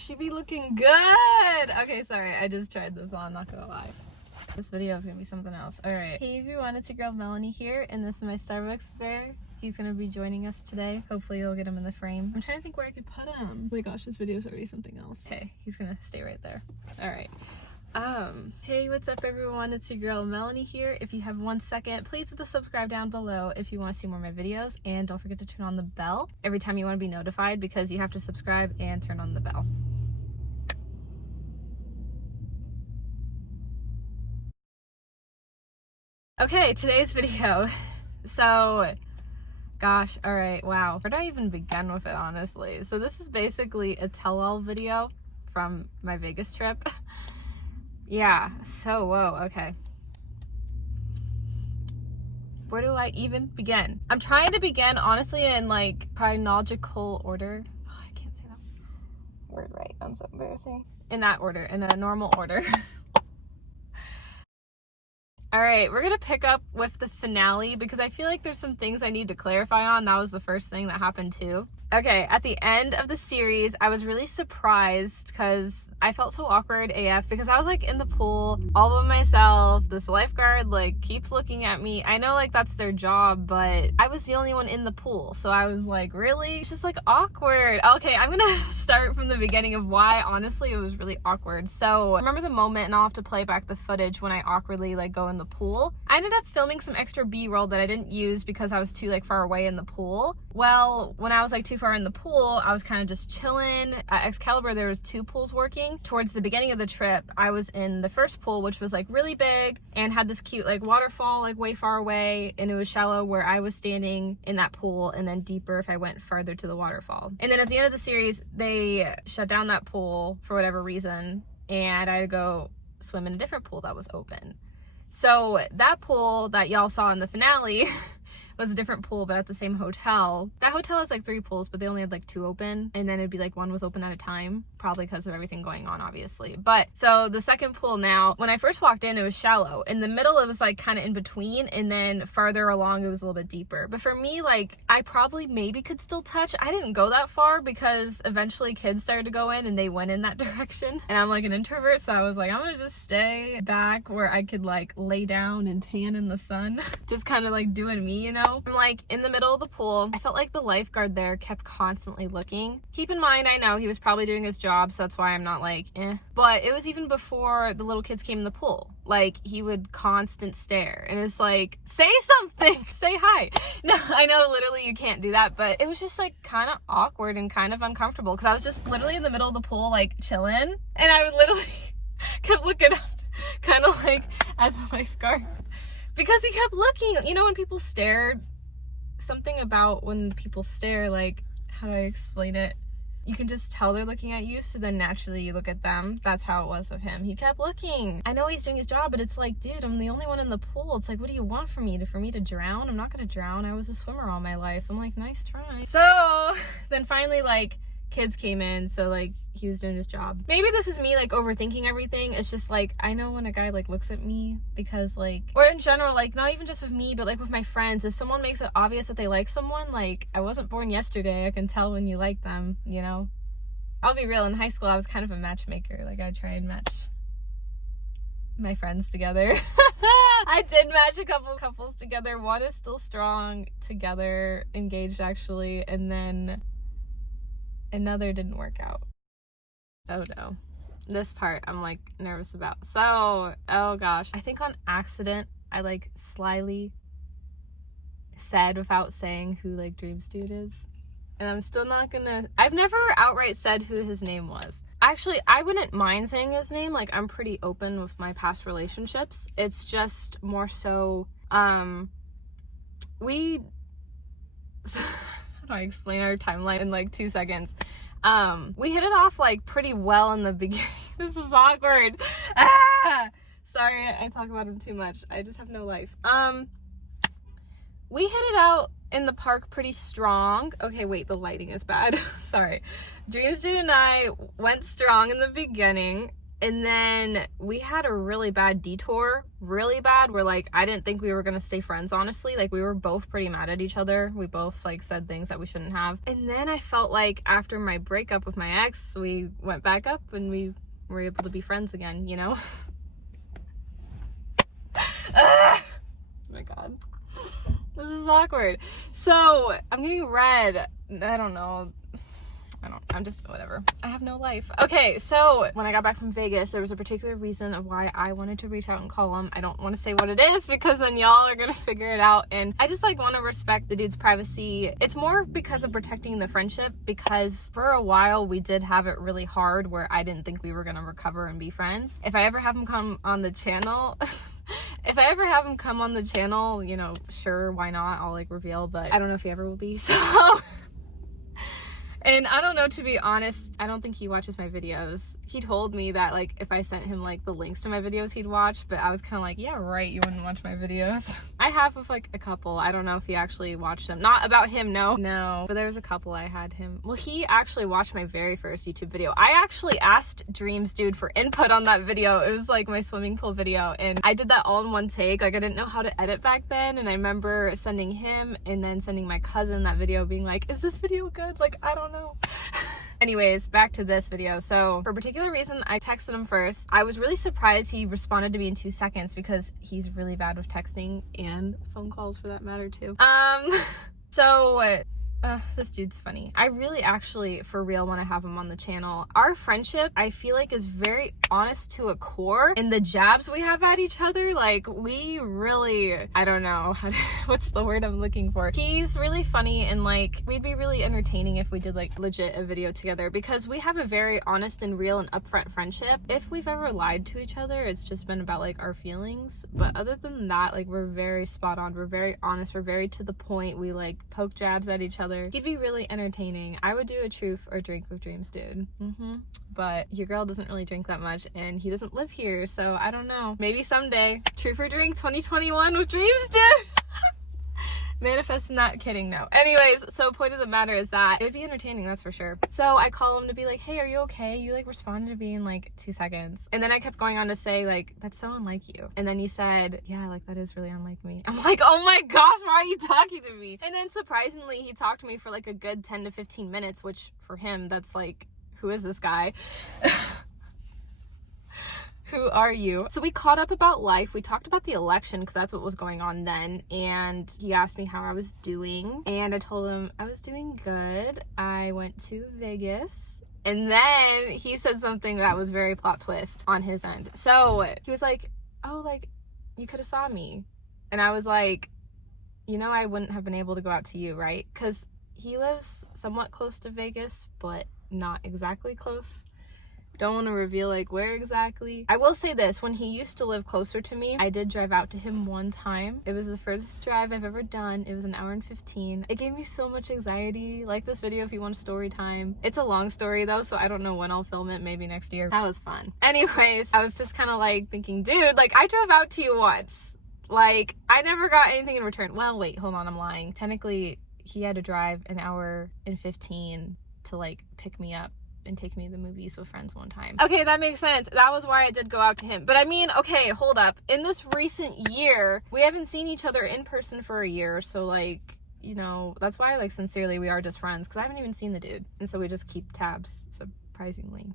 she be looking good. Okay, sorry, I just tried this on, not gonna lie. This video is gonna be something else. All right. Hey everyone, it's your girl Melanie here, and this is my Starbucks bear. He's gonna be joining us today. Hopefully you'll get him in the frame. I'm trying to think where I could put him. Oh my gosh, this video is already something else. Okay, he's gonna stay right there. All right. Hey, what's up everyone? It's your girl Melanie here. If you have 1 second, please hit the subscribe down below if you want to see more of my videos, and don't forget to turn on the bell every time you want to be notified, because you have to subscribe and turn on the bell. Okay, today's video. So, gosh, all right, wow. Where do I even begin with it, honestly? So this is basically a tell-all video from my Vegas trip. Yeah, so, whoa, okay. Where do I even begin? I'm trying to begin, honestly, in, like, chronological order. Oh, I can't say that word right. I'm so embarrassing. In that order, in a normal order. All right, we're gonna pick up with the finale because I feel like there's some things I need to clarify on. That was the first thing that happened too. Okay, at the end of the series, I was really surprised because I felt so awkward AF because I was like in the pool all by myself. This lifeguard like keeps looking at me. I know like that's their job, but I was the only one in the pool. So I was like, really? It's just like awkward. Okay, I'm gonna start from the beginning of why honestly it was really awkward. So I remember the moment, and I'll have to play back the footage when I awkwardly like go in the pool. I ended up filming some extra B-roll that I didn't use because I was too like far away in the pool. Well, when I was like too far in the pool, I was kind of just chilling. At Excalibur, there was 2 pools working. Towards the beginning of the trip, I was in the first pool, which was like really big and had this cute like waterfall like way far away, and it was shallow where I was standing in that pool, and then deeper if I went farther to the waterfall. And then at the end of the series, they shut down that pool for whatever reason, and I had to go swim in a different pool that was open. So that pool that y'all saw in the finale was a different pool, but at the same hotel. That hotel has like 3 pools, but they only had like 2 open, and then it'd be like 1 was open at a time, probably because of everything going on, obviously. But so the second pool now, when I first walked in, it was shallow. In the middle, it was like kind of in between, and then farther along, it was a little bit deeper. But for me, like I probably maybe could still touch. I didn't go that far because eventually kids started to go in and they went in that direction. And I'm like an introvert, so I was like, I'm gonna just stay back where I could like lay down and tan in the sun. Just kind of like doing me, you know? I'm like in the middle of the pool. I felt like the lifeguard there kept constantly looking. Keep in mind, I know he was probably doing his job, so that's why I'm not like, eh. But it was even before the little kids came in the pool. Like, he would constant stare, and it's like, say something, say hi. No, I know literally you can't do that, but it was just like kind of awkward and kind of uncomfortable because I was just literally in the middle of the pool, like chilling, and I would literally kept looking up kind of like at the lifeguard. Because he kept looking, you know, when people stare, something about when people stare, like, how do I explain it? You can just tell they're looking at you, so then naturally you look at them. That's how it was with him. He kept looking. I know he's doing his job, but it's like, dude, I'm the only one in the pool. It's like, what do you want from me? For me to drown? I'm not gonna drown. I was a swimmer all my life. I'm like, nice try. So then finally, like, kids came in, so like he was doing his job. Maybe this is me like overthinking everything. It's just like I know when a guy like looks at me, because like, or in general, like not even just with me, but like with my friends, if someone makes it obvious that they like someone, like I wasn't born yesterday, I can tell when you like them, you know. I'll be real, in high school I was kind of a matchmaker. Like I try and match my friends together. I did match a couple couples together. One is still strong together, engaged actually, and then another didn't work out. Oh no. This part I'm like nervous about. So, oh gosh. I think on accident I like slyly said without saying who like Dream's dude is. And I'm still not gonna, I've never outright said who his name was. Actually, I wouldn't mind saying his name. Like I'm pretty open with my past relationships. It's just more so, we how do I explain our timeline in like 2 seconds? We hit it off like pretty well in the beginning. This is awkward. Sorry, I talk about him too much. I just have no life. We hit it out in the park pretty strong. Okay, wait, the lighting is bad. Sorry. Dreams dude and I went strong in the beginning, And then we had a really bad detour, really bad, where like I didn't think we were gonna stay friends, honestly. Like we were both pretty mad at each other. We both like said things that we shouldn't have. And then I felt like after my breakup with my ex, we went back up and we were able to be friends again, you know? Oh my god. This is awkward. So I'm getting red. I don't know. I'm just, whatever. I have no life. Okay, so when I got back from Vegas, there was a particular reason of why I wanted to reach out and call him. I don't want to say what it is because then y'all are gonna figure it out. And I just like want to respect the dude's privacy. It's more because of protecting the friendship, because for a while we did have it really hard where I didn't think we were gonna recover and be friends. If I ever have him come on the channel, you know, sure, why not? I'll like reveal, but I don't know if he ever will be, so. And I don't know, to be honest, I don't think he watches my videos. He told me that like if I sent him like the links to my videos he'd watch, but I was kind of like, yeah, right, you wouldn't watch my videos. I have with like a couple. I don't know if he actually watched them. Not about him, no, but there was a couple I had him. Well, he actually watched my very first YouTube video. I actually asked Dreams Dude for input on that video. It was like my swimming pool video, and I did that all in one take. Like I didn't know how to edit back then, and I remember sending him and then sending my cousin that video being like, is this video good? Like, I don't know. Anyways, back to this video. So for a particular reason, I texted him first. I was really surprised he responded to me in 2 seconds because he's really bad with texting and phone calls for that matter too. This dude's funny. I really actually, for real, want to have him on the channel. Our friendship, I feel like, is very honest to a core. And the jabs we have at each other, like, we really, I don't know, what's the word I'm looking for? He's really funny, and, like, we'd be really entertaining if we did, like, legit a video together, because we have a very honest and real and upfront friendship. If we've ever lied to each other, it's just been about, like, our feelings. But other than that, like, we're very spot on. We're very honest. We're very to the point. We, like, poke jabs at each other. He'd be really entertaining. I would do a truth or drink with Dreams Dude. But your girl doesn't really drink that much, and he doesn't live here, so I don't know. Maybe someday. Truth or drink 2021 with Dreams Dude. Manifesting that, kidding, no. Anyways, so point of the matter is that it would be entertaining, that's for sure. So I call him to be like, hey, are you okay? You like responded to me in like 2 seconds. And then I kept going on to say like, that's so unlike you. And then he said, yeah, like that is really unlike me. I'm like, oh my gosh, why are you talking to me? And then surprisingly, he talked to me for like a good 10 to 15 minutes, which for him, that's like, who is this guy? Who are you? So we caught up about life. We talked about the election because that's what was going on then. And he asked me how I was doing. And I told him I was doing good. I went to Vegas. And then he said something that was very plot twist on his end. So he was like, oh, like, you could have saw me. And I was like, you know, I wouldn't have been able to go out to you, right? Because he lives somewhat close to Vegas, but not exactly close. Don't want to reveal like where exactly. I will say this, when he used to live closer to me, I did drive out to him one time. It was the furthest drive I've ever done. It was an hour and 15. It gave me so much anxiety. Like this video if you want story time. It's a long story though, so I don't know when I'll film it, maybe next year. That was fun. Anyways, I was just kind of like thinking, dude, like I drove out to you once. Like I never got anything in return. Well, wait, hold on, I'm lying. Technically, he had to drive an hour and 15 to like pick me up and take me to the movies with friends one time. Okay, that makes sense. That was why I did go out to him. But I mean, okay, hold up. In this recent year, we haven't seen each other in person for a year. So like, you know, that's why like sincerely we are just friends, because I haven't even seen the dude. And so we just keep tabs, surprisingly,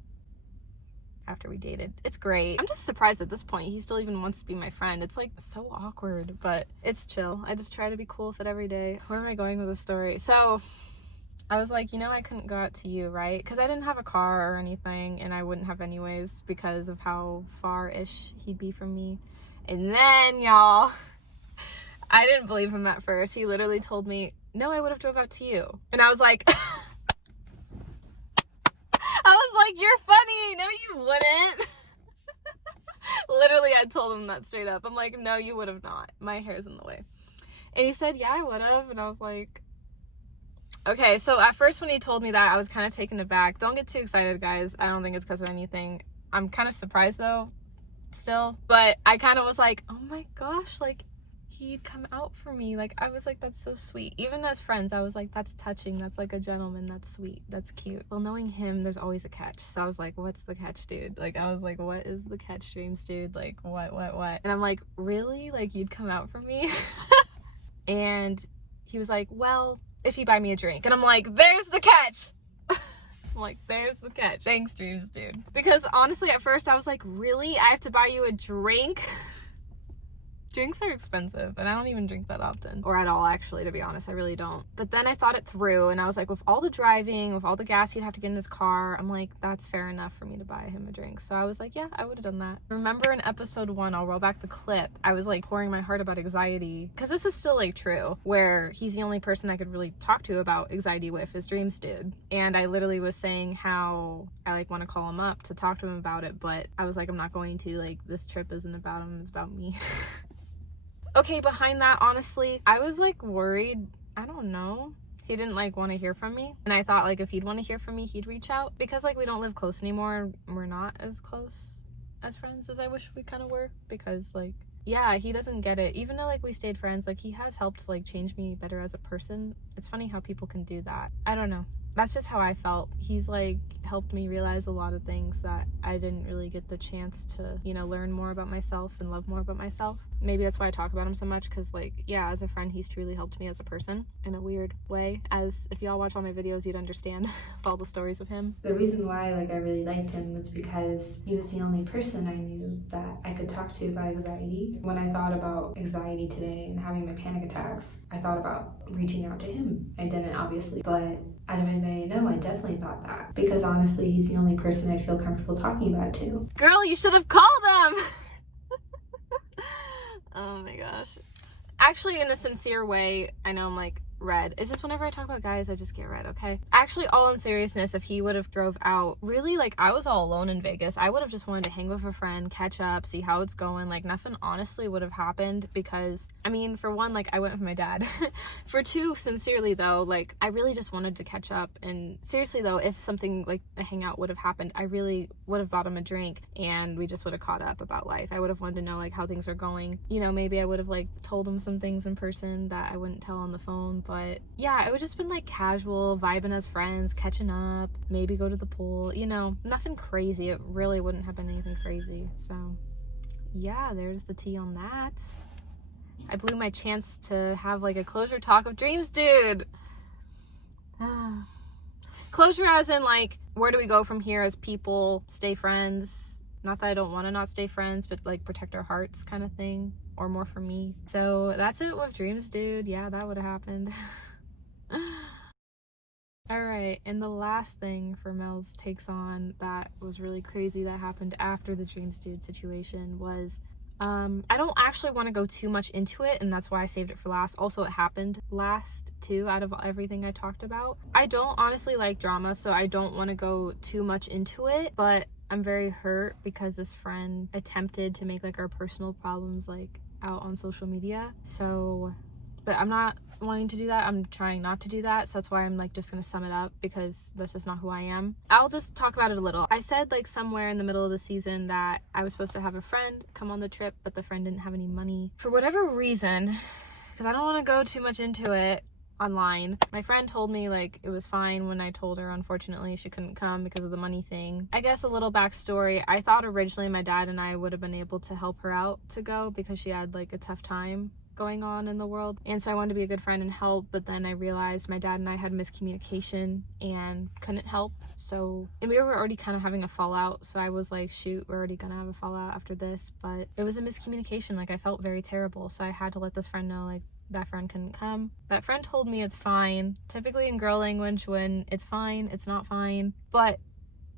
after we dated. It's great. I'm just surprised at this point he still even wants to be my friend. It's like so awkward, but it's chill. I just try to be cool with it every day. Where am I going with this story? So I was like, you know, I couldn't go out to you, right? Because I didn't have a car or anything, and I wouldn't have anyways because of how far-ish he'd be from me. And then, y'all, I didn't believe him at first. He literally told me, no, I would have drove out to you. And I was like, you're funny. No, you wouldn't. Literally, I told him that straight up. I'm like, no, you would have not. My hair's in the way. And he said, yeah, I would have. And I was like, okay, so at first when he told me that, I was kind of taken aback. Don't get too excited, guys. I don't think it's because of anything. I'm kind of surprised, though, still. But I kind of was like, oh my gosh, like, he'd come out for me. Like, I was like, that's so sweet. Even as friends, I was like, that's touching. That's like a gentleman. That's sweet. That's cute. Well, knowing him, there's always a catch. So I was like, what's the catch, dude? Like, I was like, what is the catch, Dreams, dude? Like, what? And I'm like, really? Like, you'd come out for me? And he was like, well, if you buy me a drink. And I'm like, there's the catch. I'm like, there's the catch. Thanks, Dreams, dude. Because honestly, at first I was like, really? I have to buy you a drink? Drinks are expensive, and I don't even drink that often. Or at all, actually, to be honest. I really don't. But then I thought it through, and I was like, with all the driving, with all the gas he'd have to get in his car, I'm like, that's fair enough for me to buy him a drink. So I was like, yeah, I would have done that. Remember in episode 1, I'll roll back the clip, I was like pouring my heart about anxiety, because this is still like true, where he's the only person I could really talk to about anxiety with is Dreams dude. And I literally was saying how I like want to call him up to talk to him about it, but I was like, I'm not going to. Like, this trip isn't about him, it's about me. Okay, behind that, honestly, I was like worried. I don't know. He didn't like want to hear from me. And I thought like if he'd want to hear from me, he'd reach out. Because like we don't live close anymore. We're not as close as friends as I wish we kind of were. Because like, yeah, he doesn't get it. Even though like we stayed friends, like he has helped like change me better as a person. It's funny how people can do that. I don't know. That's just how I felt. He's like helped me realize a lot of things that I didn't really get the chance to, you know, learn more about myself and love more about myself. Maybe that's why I talk about him so much, because like, yeah, as a friend, he's truly helped me as a person in a weird way. As if y'all watch all my videos, you'd understand all the stories of him. The reason why like I really liked him was because he was the only person I knew that I could talk to about anxiety. When I thought about anxiety today and having my panic attacks, I thought about reaching out to him. I didn't, obviously, but out of anybody I know, I definitely thought that. Because honestly, he's the only person I'd feel comfortable talking about it to. Girl, you should have called him! Oh my gosh. Actually, in a sincere way, I know I'm like red. It's just whenever I talk about guys, I just get red, okay? Actually, all in seriousness, if he would have drove out, really, like, I was all alone in Vegas. I would have just wanted to hang with a friend, catch up, see how it's going. Like, nothing honestly would have happened because, I mean, for one, like, I went with my dad. For two, sincerely, though, like, I really just wanted to catch up. And seriously, though, if something like a hangout would have happened, I really would have bought him a drink and we just would have caught up about life. I would have wanted to know, like, how things are going. You know, maybe I would have, like, told him some things in person that I wouldn't tell on the phone. But yeah, it would just been like casual, vibing as friends, catching up, maybe go to the pool, you know, nothing crazy. It really wouldn't have been anything crazy. So yeah, there's the tea on that. I blew my chance to have like a closure talk of Dreams dude. Closure as in like, where do we go from here as people, stay friends? Not that I don't want to not stay friends, but like protect our hearts kind of thing. Or more for me. So that's it with Dreams dude. Yeah, that would have happened. Alright, and the last thing for Mels Takes On that was really crazy that happened after the Dreams dude situation was I don't actually want to go too much into it, and that's why I saved it for last. Also, it happened last too out of everything I talked about. I don't honestly like drama, so I don't want to go too much into it, but I'm very hurt because this friend attempted to make like our personal problems like out on social media. So, but I'm not wanting to do that. I'm trying not to do that. So that's why I'm like just gonna sum it up, because that's just not who I am. I'll just talk about it a little. I said like somewhere in the middle of the season that I was supposed to have a friend come on the trip, but the friend didn't have any money for whatever reason, because I don't want to go too much into it online. My friend told me like it was fine when I told her unfortunately she couldn't come because of the money thing. I guess a little backstory, I thought originally my dad and I would have been able to help her out to go because she had like a tough time going on in the world, and so I wanted to be a good friend and help, but then I realized my dad and I had miscommunication and couldn't help. So, and we were already kind of having a fallout, so I was like, shoot, we're already gonna have a fallout after this. But it was a miscommunication. Like, I felt very terrible, so I had to let this friend know like that friend couldn't come. That friend told me it's fine. Typically in girl language, when it's fine, it's not fine. But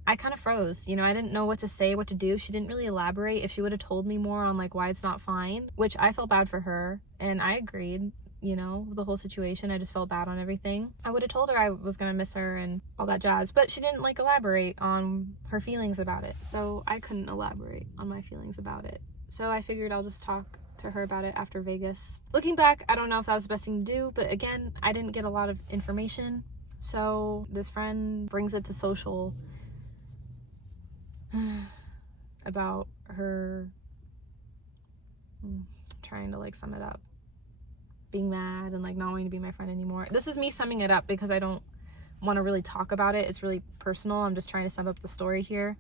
I kind of froze, you know, I didn't know what to say, what to do. She didn't really elaborate. If she would have told me more on like why it's not fine, which I felt bad for her, and I agreed, you know, the whole situation. I just felt bad on everything. I would have told her I was gonna miss her and all that jazz, but she didn't like elaborate on her feelings about it. So I couldn't elaborate on my feelings about it. So I figured I'll just talk to her about it after Vegas. Looking back, I don't know if that was the best thing to do, but again, I didn't get a lot of information. So this friend brings it to social about her, trying to like sum it up. being mad and like not wanting to be my friend anymore. This is me summing it up because I don't want to really talk about it. It's really personal. I'm just trying to sum up the story here.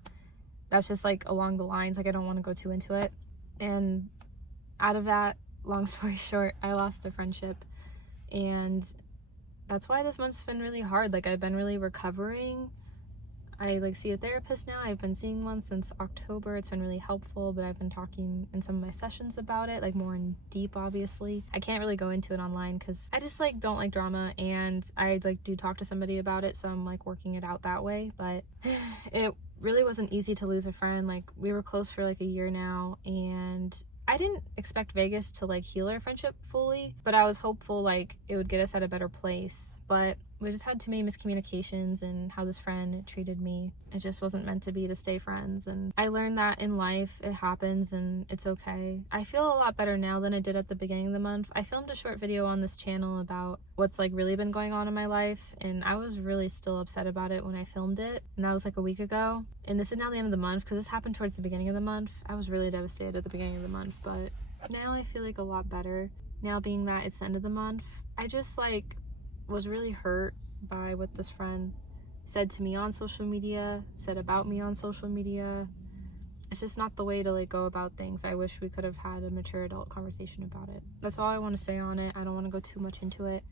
That's just like along the lines, like I don't want to go too into it. And out of that, long story short, I lost a friendship, and that's why this month's been really hard. Like I've been really recovering. I like see a therapist now. I've been seeing one since October. It's been really helpful, but I've been talking in some of my sessions about it, like more in deep, obviously. I can't really go into it online because I just like don't like drama, and I like do talk to somebody about it, so I'm like working it out that way. But it really wasn't easy to lose a friend. Like we were close for like a year now, and I didn't expect Vegas to like heal our friendship fully, but I was hopeful like it would get us at a better place. But we just had too many miscommunications and how this friend treated me. It just wasn't meant to be to stay friends. And I learned that in life, it happens and it's okay. I feel a lot better now than I did at the beginning of the month. I filmed a short video on this channel about what's like really been going on in my life, and I was really still upset about it when I filmed it, and that was like a week ago. And this is now the end of the month because this happened towards the beginning of the month. I was really devastated at the beginning of the month, but now I feel like a lot better. Now being that it's the end of the month, I just like was really hurt by what this friend said to me on social media, said about me on social media. It's just not the way to like go about things. I wish we could have had a mature adult conversation about it. That's all I want to say on it. I don't want to go too much into it.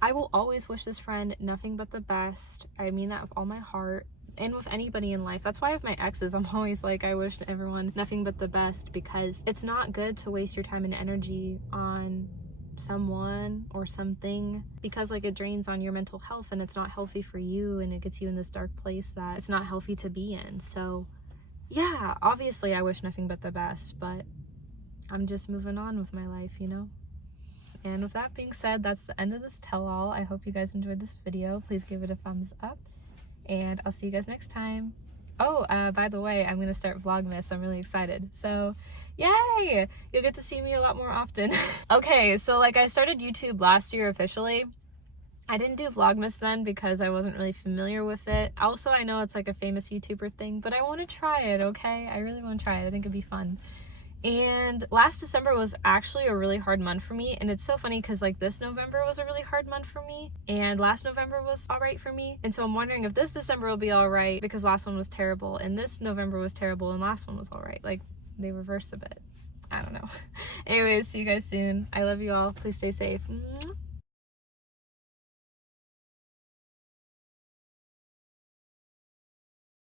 I will always wish this friend nothing but the best. I mean that with all my heart, and with anybody in life. That's why with my exes, I'm always like, I wish everyone nothing but the best, because it's not good to waste your time and energy on someone or something, because like it drains on your mental health and it's not healthy for you, and it gets you in this dark place that it's not healthy to be in. So yeah, obviously I wish nothing but the best, but I'm just moving on with my life, you know? And with that being said, that's the end of this tell-all. I hope you guys enjoyed this video. Please give it a thumbs up, and I'll see you guys next time. Oh, by the way, I'm gonna start Vlogmas. I'm really excited. So yay! You'll get to see me a lot more often. Okay, so like I started YouTube last year officially. I didn't do Vlogmas then because I wasn't really familiar with it. Also, I know it's like a famous YouTuber thing, but I want to try it, okay? I really want to try it. I think it'd be fun. And last December was actually a really hard month for me, and it's so funny because like this November was a really hard month for me, and last November was all right for me. And so I'm wondering if this December will be all right, because last one was terrible, and this November was terrible, and last one was all right. Like they reverse a bit. I don't know. Anyways, see you guys soon. I love you all. Please stay safe.